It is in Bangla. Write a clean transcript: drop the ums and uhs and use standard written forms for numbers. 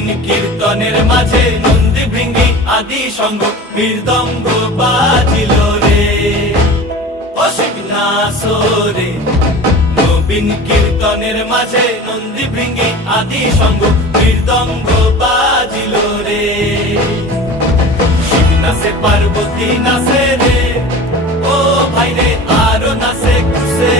নবীন কীর্তনের মাঝে নন্দী ভৃঙ্গি আদি সঙ্গ মৃদঙ্গ বাজিল রে, অসিক নাসরে। নবীন কীর্তনের মাঝে নন্দী ভৃঙ্গি আদি সঙ্গ মৃদঙ্গ বাজিল রে। শিব নাচে পার্বতী নাচে রে, ও ভাই রে আরো নাচে খুশে।